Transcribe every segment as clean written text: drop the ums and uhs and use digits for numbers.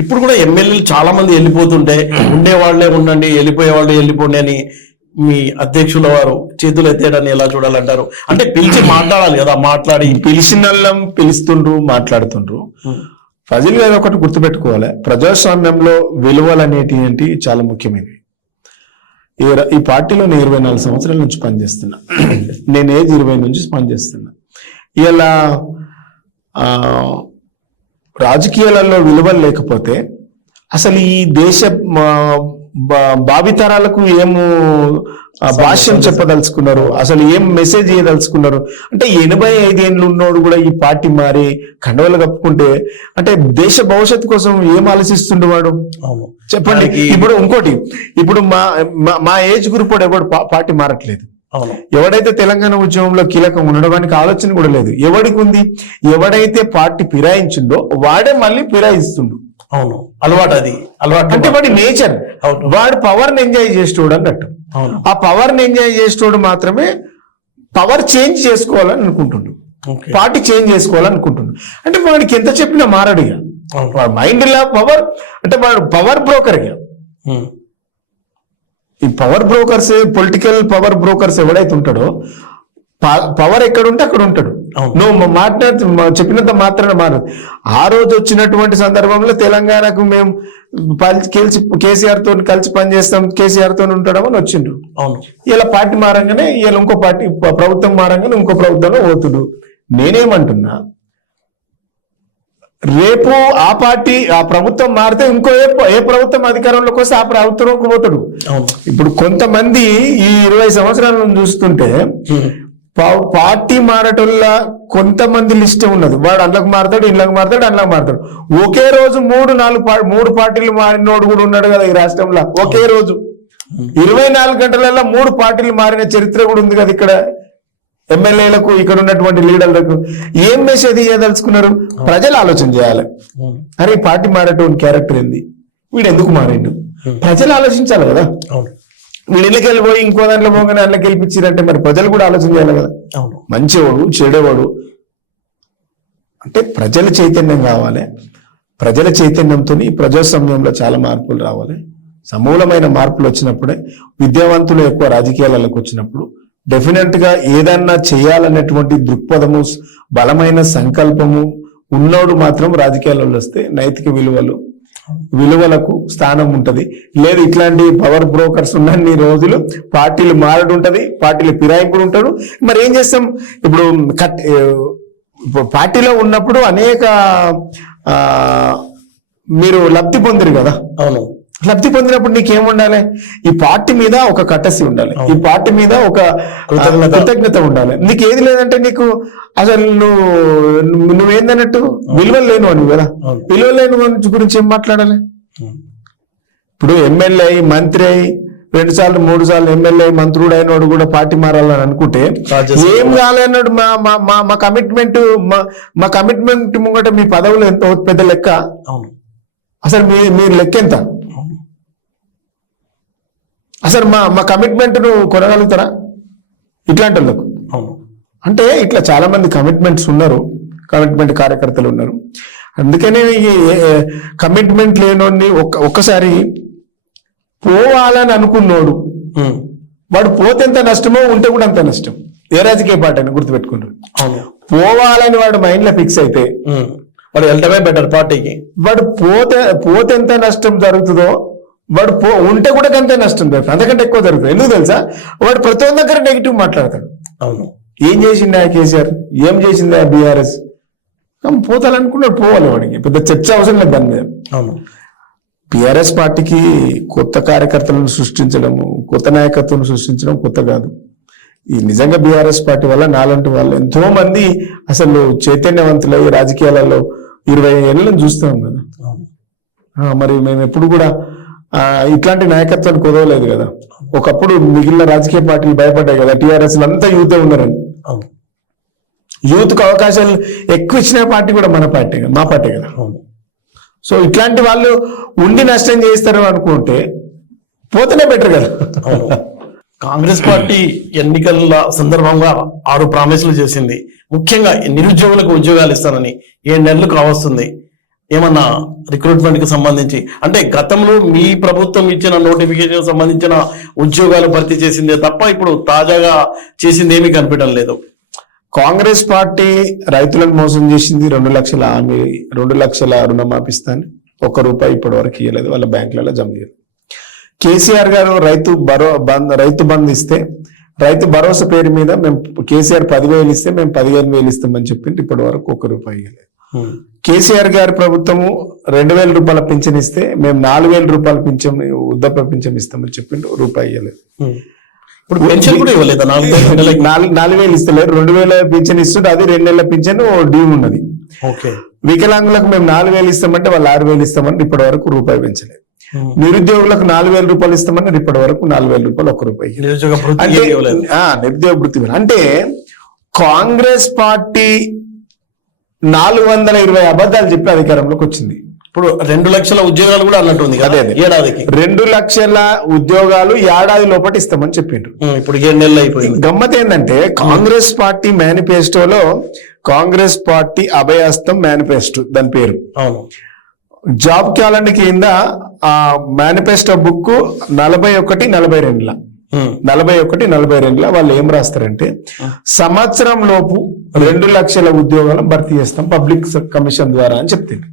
ఇప్పుడు కూడా ఎమ్మెల్యేలు చాలా మంది వెళ్ళిపోతుంటే ఉండేవాళ్లే ఉండండి, వెళ్ళిపోయే వాళ్ళు వెళ్ళిపోండి అని మీ అధ్యక్షుల వారు చేతులు ఎత్తేయడాన్ని ఎలా చూడాలంటారు? అంటే పిలిచి మాట్లాడాలి కదా, మాట్లాడి పిలిచినల్లం పిలుస్తుండ్రు, మాట్లాడుతుండ్రు. ఫజిల్ గారు ఒకటి గుర్తుపెట్టుకోవాలి, ప్రజాస్వామ్యంలో విలువలు అనేటి ఏంటి చాలా ముఖ్యమైనవి. ఈ పార్టీలో నేను 24 సంవత్సరాల నుంచి పనిచేస్తున్నా. నేను ఏజ్ 20 నుంచి పనిచేస్తున్నా. ఇలా రాజకీయాలలో విలువలు లేకపోతే అసలు ఈ దేశ భావితరాలకు ఏము భాష్యం చెప్పదలుచుకున్నారు, అసలు ఏం మెసేజ్ ఇవ్వదలుచుకున్నారు? అంటే 85 ఏళ్ళు ఉన్నోడు కూడా ఈ పార్టీ మారి కండవలు కప్పుకుంటే అంటే దేశ భవిష్యత్తు కోసం ఏం ఆలోచిస్తుండే వాడు? చెప్పండి. ఇప్పుడు ఇంకోటి, ఇప్పుడు మా ఏజ్ గ్రూప్ ఎవడు పార్టీ మారట్లేదు. ఎవడైతే తెలంగాణ ఉద్యమంలో కీలకం ఉండడానికి ఆలోచన కూడా లేదు. ఎవడికి ఉంది? ఎవడైతే పార్టీ ఫిరాయించిండో వాడే మళ్ళీ ఫిరాయిస్తుండు. అవును, అలవాటు. అది అలవాటు అంటే వాడి నేచర్. వాడు పవర్ ని ఎంజాయ్ చేసేటోడు అన్నట్టు. ఆ పవర్ ని ఎంజాయ్ చేసేటోడు మాత్రమే పవర్ చేంజ్ చేసుకోవాలని అనుకుంటుండు, పార్టీ చేంజ్ చేసుకోవాలనుకుంటుండు. అంటే వాడికి ఎంత చెప్పినా మారడుగా. వాడు మైండ్ లా పవర్ అంటే వాడు పవర్ బ్రోకర్ గా. ఈ power brokers, political power brokers ఎవడైతే ఉంటాడో పవర్ ఎక్కడుంటే అక్కడ ఉంటాడు. నువ్వు చెప్పినంత మాత్రాన మారదు. ఆ రోజు వచ్చినటువంటి సందర్భంలో తెలంగాణకు మేము కేసీఆర్ తో కలిసి పనిచేస్తాం, కేసీఆర్ తో ఉంటాడమని అని వచ్చిండ్రు. ఇలా పార్టీ మారంగానే ఇలా ఇంకో పార్టీ, ప్రభుత్వం మారంగానే ఇంకో ప్రభుత్వంలో పోతుడు. నేనేమంటున్నా, రేపు ఆ పార్టీ, ఆ ప్రభుత్వం మారితే ఇంకో ఏ ప్రభుత్వం అధికారంలోకి వస్తే ఆ ప్రభుత్వంలోకి పోతాడు. ఇప్పుడు కొంతమంది ఈ 20 సంవత్సరాల నుంచి చూస్తుంటే పార్టీ మారటంలో కొంతమంది లిస్ట్ ఉన్నది. వాడు అందులోకి మారుతాడు, ఇళ్ళకి మారుతాడు, అందులోకి మారుతాడు. ఒకే రోజు 3 పార్టీలు మారినోడు కూడా ఉన్నాడు కదా ఈ రాష్ట్రంలో. ఒకే రోజు 24 గంటలలో 3 పార్టీలు మారిన చరిత్ర కూడా ఉంది కదా ఇక్కడ. ఎమ్మెల్యేలకు, ఇక్కడ ఉన్నటువంటి లీడర్లకు ఏం మెసేజ్ ఇవ్వదలుచుకున్నారు? ప్రజలు ఆలోచన చేయాలి. అరే ఈ పార్టీ మారేటువంటి క్యారెక్టర్ ఏంది, వీడు ఎందుకు మారిండు, ప్రజలు ఆలోచించాలి కదా. వీళ్ళు ఇళ్ళకి వెళ్ళిపోయి ఇంకో దాంట్లో పోగానే అందులో గెలిపించారంటే మరి ప్రజలు కూడా ఆలోచన చేయాలి కదా. మంచివాడు, చెడేవాడు అంటే ప్రజల చైతన్యం కావాలి. ప్రజల చైతన్యంతో ఈ ప్రజాస్వామ్యంలో చాలా మార్పులు రావాలి. సమూలమైన మార్పులు వచ్చినప్పుడే, విద్యావంతులు ఎక్కువ రాజకీయాలకు వచ్చినప్పుడు డెఫినెట్ గా ఏదన్నా చేయాలనేటువంటి దృక్పథము, బలమైన సంకల్పము ఉన్నోడు మాత్రం రాజకీయాలలో వస్తే నైతిక విలువలకు స్థానం ఉంటది. లేదు ఇట్లాంటి పవర్ బ్రోకర్స్ ఉన్నన్ని రోజులు పార్టీలు మారడుంటది, పార్టీలు ఫిరాయింపుడు ఉంటాడు. మరి ఏం చేస్తాం? ఇప్పుడు పార్టీలో ఉన్నప్పుడు అనేక మీరు లబ్ధి పొందిరు కదా. అవును, లబ్ధి పొందినప్పుడు నీకేం ఉండాలి? ఈ పార్టీ మీద ఒక కట్టసి ఉండాలి, ఈ పార్టీ మీద ఒక కృతజ్ఞత ఉండాలి. నీకు ఏది లేదంటే నీకు అసలు నువ్వేందన్నట్టు విలువలు లేను అని కదా. విలువలు లేని గురించి ఏం మాట్లాడాలి? ఇప్పుడు ఎమ్మెల్యే అయి, మంత్రి అయి, 2 సార్లు 3 సార్లు ఎమ్మెల్యే మంత్రుడు అయినోడు కూడా పార్టీ మారాలని అనుకుంటే ఏం కాలేనాడు? మా కమిట్మెంట్ మా కమిట్మెంట్ ముంగట మీ పదవులు ఎంత పెద్ద లెక్క? అసలు మీరు లెక్క ఎంత? అసలు మా కమిట్మెంట్ ను కొనగలుగుతారా ఇట్లాంటి వాళ్ళకు? అంటే ఇట్లా చాలా మంది కమిట్మెంట్స్ ఉన్నారు, కమిట్మెంట్ కార్యకర్తలు ఉన్నారు. అందుకనే కమిట్మెంట్ లేనోడిని ఒక్కసారి పోవాలని అనుకున్నోడు వాడు పోతే ఎంత నష్టమో ఉంటే కూడా అంత నష్టం. ఏ రాజకీయ పార్టీ అని గుర్తుపెట్టుకుంటారు. పోవాలని వాడు మైండ్ లో ఫిక్స్ అయితే వాడు వెళ్ళటమే బెటర్ పార్టీకి. వాడు పోతే ఎంత నష్టం జరుగుతుందో వాడు ఉంటే కూడా అంతే నష్టం జరుగుతుంది, అంతకంటే ఎక్కువ జరుగుతుంది. ఎందుకు తెలుసా? వాడు ప్రతి ఒక్క దగ్గర నెగిటివ్ మాట్లాడతాడు. అవును, ఏం చేసిందా కేసీఆర్, ఏం చేసిందా బీఆర్ఎస్, పోతాలనుకున్నాడు, పోవాలి. వాడికి పెద్ద చర్చ అవసరం లేదు దాని మీద. అవును, బీఆర్ఎస్ పార్టీకి కొత్త కార్యకర్తలను సృష్టించడము, కొత్త నాయకత్వం సృష్టించడం కొత్త కాదు. ఈ నిజంగా బీఆర్ఎస్ పార్టీ వల్ల నాలంటి వాళ్ళు ఎంతో మంది అసలు చైతన్యవంతులై రాజకీయాలలో 20 ఏళ్ళని చూస్తున్నాం కదా. మరి మేము ఎప్పుడు కూడా ఇట్లాంటి నాయకత్వాన్ని కుదవలేదు కదా. ఒకప్పుడు మిగిలిన రాజకీయ పార్టీలు భయపడ్డాయి కదా, టీఆర్ఎస్ అంతా యూత్ ఉన్నారని. యూత్ కు అవకాశాలు ఎక్కువ ఇచ్చిన పార్టీ కూడా మన పార్టీ, మా పార్టీ కదా. సో ఇట్లాంటి వాళ్ళు ఉండి నష్టం చేస్తారు అనుకుంటే పోతేనే బెటర్ కదా. కాంగ్రెస్ పార్టీ ఎన్నికల సందర్భంగా 6 ప్రామిసులు చేసింది. ముఖ్యంగా నిరుద్యోగులకు ఉద్యోగాలు ఇస్తానని 7 నెలలు కావస్తుంది. ఏమన్నా రిక్రూట్మెంట్ కి సంబంధించి అంటే గతంలో మీ ప్రభుత్వం ఇచ్చిన నోటిఫికేషన్ సంబంధించిన ఉద్యోగాలు భర్తీ చేసిందే తప్ప ఇప్పుడు తాజాగా చేసింది ఏమీ కనిపించడం లేదు. కాంగ్రెస్ పార్టీ రైతులను మోసం చేసింది. 2 లక్షల రుణమాపిస్తాను ₹1 ఇప్పటి వరకు ఇవ్వలేదు, వాళ్ళ బ్యాంకులలో జమ చేయలేదు. కేసీఆర్ గారు రైతు బంధు ఇస్తే రైతు భరోసా పేరు మీద మేము కేసీఆర్ 10,000 ఇస్తే మేము 15,000 ఇస్తామని చెప్పింది, ఇప్పటి వరకు ₹1 ఇవ్వలేదు. కేసీఆర్ గారి ప్రభుత్వము ₹2,000 పింఛన్ ఇస్తే మేము ₹4,000 పింఛన్ వృద్ధాప్య పింఛన్ ఇస్తామని చెప్పిండు, ₹1 ఇవ్వలేదు. ఇప్పుడు పెన్షన్ కూడా ఇవ్వలేదు, 4,000 ఇస్తలేరు, 2,000 పింఛన్ ఇస్తుంటే అది 2 నెలల పింఛన్ డ్యూ ఉన్నది. వికలాంగులకు మేము 4,000 ఇస్తామంటే వాళ్ళు 6,000 ఇస్తామని ఇప్పటి వరకు ₹1 పెంచలేదు. నిరుద్యోగులకు ₹4,000 ఇస్తామని ఇప్పటి వరకు ₹4,000 ₹1. నిరుద్యోగ వృత్తి అంటే కాంగ్రెస్ పార్టీ 420 అబద్ధాలు చెప్పి అధికారంలోకి వచ్చింది. ఇప్పుడు 2 లక్షల ఉద్యోగాలు కూడా అన్నట్టుంది కదా, ఏడాదికి 2 లక్షల ఉద్యోగాలు ఏడాది లోపల ఇస్తామని చెప్పిండ్రు. ఇప్పుడు 7 నెలలు అయిపోయింది. గమ్మత్ ఏంటంటే కాంగ్రెస్ పార్టీ మేనిఫెస్టోలో కాంగ్రెస్ పార్టీ అభయహస్తం మేనిఫెస్టో దాని పేరు. జాబ్ క్యాలెండర్ కింద ఆ మేనిఫెస్టో బుక్ 41-42 వాళ్ళు ఏం రాస్తారంటే సంవత్సరం లోపు 2 లక్షల ఉద్యోగాలను భర్తీ చేస్తాం పబ్లిక్ కమిషన్ ద్వారా అని చెప్తుంది.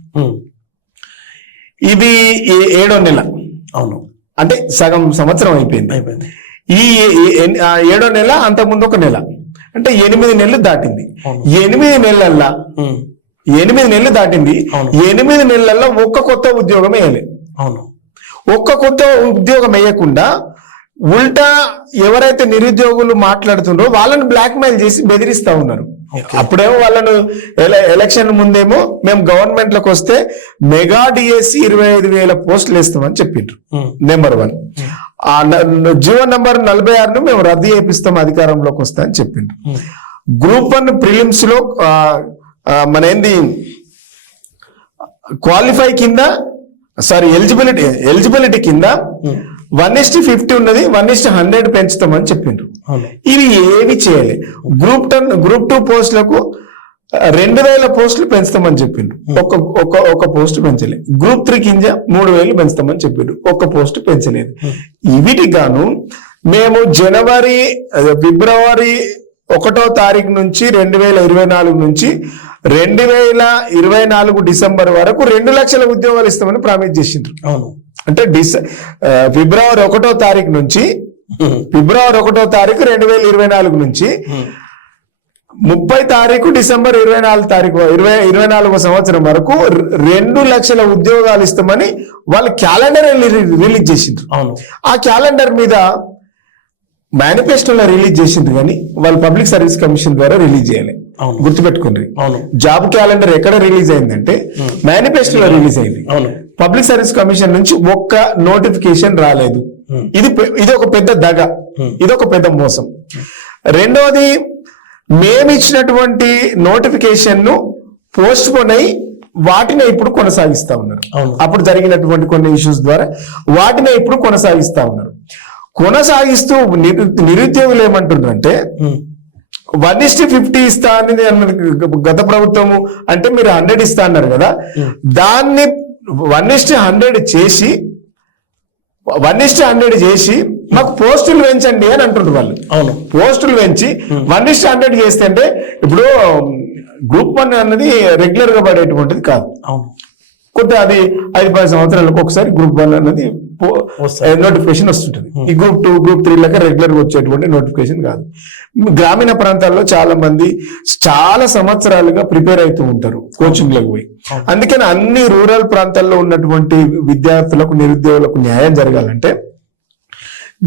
ఇది 7వ నెల. అవును, అంటే సగం సంవత్సరం అయిపోయింది. ఈ 7వ నెల అంతకుముందు 1 నెల అంటే 8 నెలలు దాటింది. 8 నెలల్లో 8 నెలల్లో ఒక్క కొత్త ఉద్యోగం వేయలేదు. ఒక్క కొత్త ఉద్యోగం వేయకుండా ఉల్టా ఎవరైతే నిరుద్యోగులు మాట్లాడుతున్నారో వాళ్ళని బ్లాక్ మెయిల్ చేసి బెదిరిస్తా ఉన్నారు. అప్పుడేమో వాళ్ళను ఎలక్షన్ ముందేమో మేము గవర్నమెంట్ లోకి వస్తే మెగా డిఎస్సి 25,000 పోస్టులు వేస్తామని చెప్పిండ్రు. నెంబర్ 1. జీవో నంబర్ 46 మేము రద్దు చేపిస్తాం అధికారంలోకి వస్తా అని చెప్పిండ్రు. గ్రూప్ 1 ప్రిలిమ్స్ లో మన ఏంది క్వాలిఫై కింద ఎలిజిబిలిటీ కింద 1:50 ఉన్నది, 1:100 పెంచుతామని చెప్పిండ్రు. ఇవి ఏవి చేయలే. గ్రూప్ 2 పోస్టులకు 2,000 పోస్టులు పెంచుతామని చెప్పిండ్రు, ఒక పోస్ట్ పెంచలేదు. గ్రూప్ 3 కింద 3,000 పెంచుతామని చెప్పిండ్రు, ఒక్క పోస్ట్ పెంచలేదు. వీటికి గాను మేము ఫిబ్రవరి 1వ తారీఖు నుంచి 2024 నుంచి 2024 డిసెంబర్ వరకు 2 లక్షల ఉద్యోగాలు ఇస్తామని ప్రామిస్ చేసిండ్రు. అంటే ఫిబ్రవరి 1వ తారీఖు నుంచి 2024 నుంచి 30 తారీఖు డిసెంబర్ 2024 సంవత్సరం వరకు 2 లక్షల ఉద్యోగాలు ఇస్తామని వాళ్ళు క్యాలెండర్ రిలీజ్ చేసిండ్రు. ఆ క్యాలెండర్ మీద మేనిఫెస్టోలో రిలీజ్ చేసింది కానీ వాళ్ళు పబ్లిక్ సర్వీస్ కమిషన్ ద్వారా రిలీజ్ చేయాలి. గుర్తుపెట్టుకోండి, జాబ్ క్యాలెండర్ ఎక్కడ రిలీజ్ అయిందంటే మేనిఫెస్టోలో రిలీజ్ అయింది. పబ్లిక్ సర్వీస్ కమిషన్ నుంచి ఒక్క నోటిఫికేషన్ రాలేదు. ఇది ఒక పెద్ద దగ, ఇది ఒక పెద్ద మోసం. రెండవది, మేమిచ్చినటువంటి నోటిఫికేషన్ ను పోస్ట్ పోన్ అయి వాటిని ఇప్పుడు కొనసాగిస్తా ఉన్నారు. అప్పుడు జరిగినటువంటి కొన్ని ఇష్యూస్ ద్వారా వాటిని ఇప్పుడు కొనసాగిస్తా ఉన్నారు. కొనసాగిస్తూ నిరుద్యోగులు ఏమంటున్నారంటే 1:50 ఇస్తా అనేది గత ప్రభుత్వము అంటే మీరు 100 ఇస్తా అన్నారు కదా, దాన్ని 1:100 చేసి మాకు పోస్టులు పెంచండి అని అంటుండ్రు వాళ్ళు. పోస్టులు పెంచి 1:100 చేస్తే అంటే ఇప్పుడు గ్రూప్ 1 అన్నది రెగ్యులర్ గా పడేటువంటిది కాదు. కొద్ది అది 5-10 సంవత్సరాలకు ఒకసారి గ్రూప్ 1 అన్నది నోటిఫికేషన్ వస్తుంటది. ఈ గ్రూప్ 2, గ్రూప్ 3 లెక్క రెగ్యులర్ గా వచ్చేటువంటి నోటిఫికేషన్ కాదు. గ్రామీణ ప్రాంతాల్లో చాలా మంది చాలా సంవత్సరాలుగా ప్రిపేర్ అవుతూ ఉంటారు కోచింగ్ లకు పోయి. అందుకని అన్ని రూరల్ ప్రాంతాల్లో ఉన్నటువంటి విద్యార్థులకు నిరుద్యోగులకు న్యాయం జరగాలంటే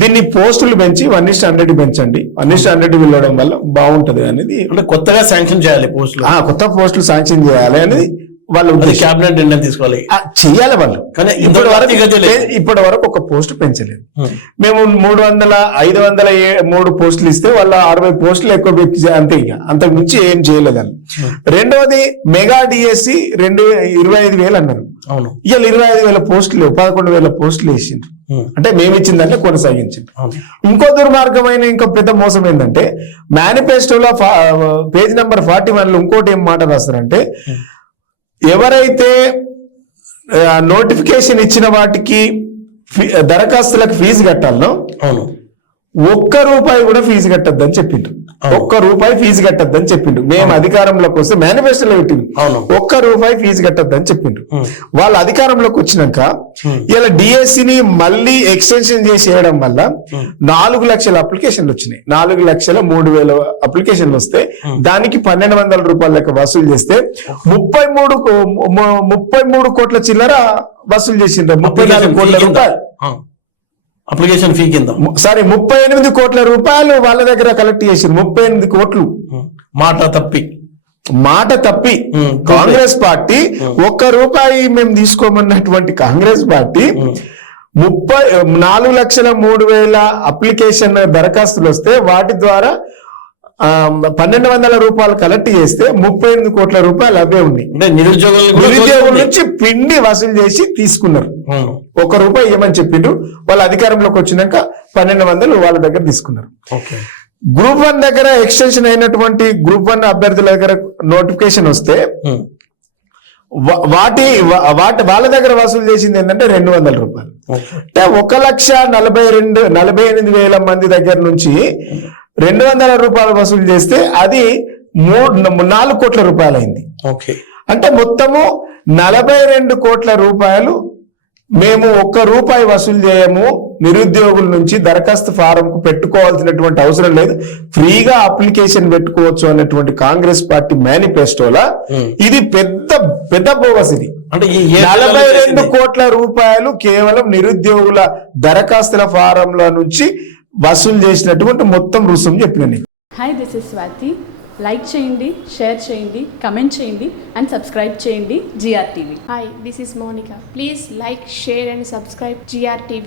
దీన్ని పోస్టులు పెంచి 1:100 పెంచండి. 1:100 వెళ్ళడం వల్ల బాగుంటది అనేది, అంటే కొత్తగా శాంక్షన్ చేయాలి పోస్టులు, కొత్త పోస్టులు శాంక్షన్ చేయాలి అనేది వాళ్ళు క్యాబినెట్ నిర్ణయం తీసుకోవాలి, చెయ్యాలి వాళ్ళు. కానీ ఇప్పటి వరకు ఒక పోస్ట్ పెంచలేదు. మేము 503 పోస్టులు ఇస్తే వాళ్ళ 60 పోస్టులు ఎక్కువ అంతే, ఇక అంతకు మించి ఏం చేయలేదని. రెండవది, మెగా డిఎస్సి 25,000 అన్నారు. ఇవాళ 25,000 పోస్టులు 11,000 పోస్టులు వేసిండ్రు. అంటే మేము ఇచ్చిందంటే కొనసాగించింది. ఇంకో దుర్మార్గమైన ఇంకో పెద్ద మోసం ఏంటంటే మేనిఫెస్టోలో పేజ్ నెంబర్ 41లో ఇంకోటి ఏం మాట రాస్తారంటే ఎవరైతే నోటిఫికేషన్ ఇచ్చిన వాటికి దరఖాస్తులకు ఫీజు కట్టాలను అవును. ₹1 కూడా ఫీజు కట్టద్దని చెప్పిండు. ₹1 ఫీజు కట్టద్దని చెప్పిండు. మేము అధికారంలోకి వస్తే మేనిఫెస్టోలో పెట్టిండు ₹1 ఫీజు కట్టద్దని చెప్పిండు. వాళ్ళు అధికారంలోకి వచ్చినాక ఇలా డిఎస్సిని మళ్ళీ ఎక్స్టెన్షన్ చేసి వేయడం వల్ల 4 లక్షల అప్లికేషన్లు వచ్చినాయి. 4,03,000 అప్లికేషన్లు వస్తే దానికి ₹1,200 లెక్క వసూలు చేస్తే 33 కోట్ల చిల్లర వసూలు చేసిండ్రు. 34 కోట్ల రూపాయలు అప్లికేషన్ ఫీ కింద, సారీ 38 కోట్ల రూపాయలు వాళ్ళ దగ్గర కలెక్ట్ చేసిండ్రు. 38 కోట్లు మాట తప్పి కాంగ్రెస్ పార్టీ ₹1 మేము తీసుకోమన్నటువంటి కాంగ్రెస్ పార్టీ 4,03,000 అప్లికేషన్ దరఖాస్తులు వస్తే వాటి ద్వారా ₹1,200 కలెక్ట్ చేస్తే 38 కోట్ల రూపాయలు అవే ఉన్నాయి. నిరుద్యోగుల నుంచి పిండి వసూలు చేసి తీసుకున్నారు. ₹1 ఇవ్వమని చెప్పిండ్రు. వాళ్ళ అధికారంలోకి వచ్చినాక 1,200 వాళ్ళ దగ్గర తీసుకున్నారు. గ్రూప్ 1 దగ్గర ఎక్స్టెన్షన్ అయినటువంటి గ్రూప్ 1 అభ్యర్థుల దగ్గర నోటిఫికేషన్ వస్తే వాళ్ళ దగ్గర వసూలు చేసింది ఏంటంటే ₹200. అంటే 1,48,000 మంది దగ్గర నుంచి ₹200 వసూలు చేస్తే అది 4 కోట్ల రూపాయలు అయింది. అంటే మొత్తము 42 కోట్ల రూపాయలు మేము ₹1 వసూలు చేయము, నిరుద్యోగుల నుంచి దరఖాస్తు ఫారం కు పెట్టుకోవాల్సినటువంటి అవసరం లేదు, ఫ్రీగా అప్లికేషన్ పెట్టుకోవచ్చు అన్నటువంటి కాంగ్రెస్ పార్టీ మేనిఫెస్టోలా ఇది పెద్ద బోగస్. ఇది అంటే 42 కోట్ల రూపాయలు కేవలం నిరుద్యోగుల దరఖాస్తుల ఫారంల నుంచి వసూలు చేసినటువంటి మొత్తం రుసుము చెప్పిన. Hi, this is Swathi. Like చేయండి, షేర్ చేయండి, కమెంట్ చేయండి అండ్ సబ్స్క్రైబ్ చేయండి GR TV. Hi, this is Monica. Please like, share and subscribe GR TV.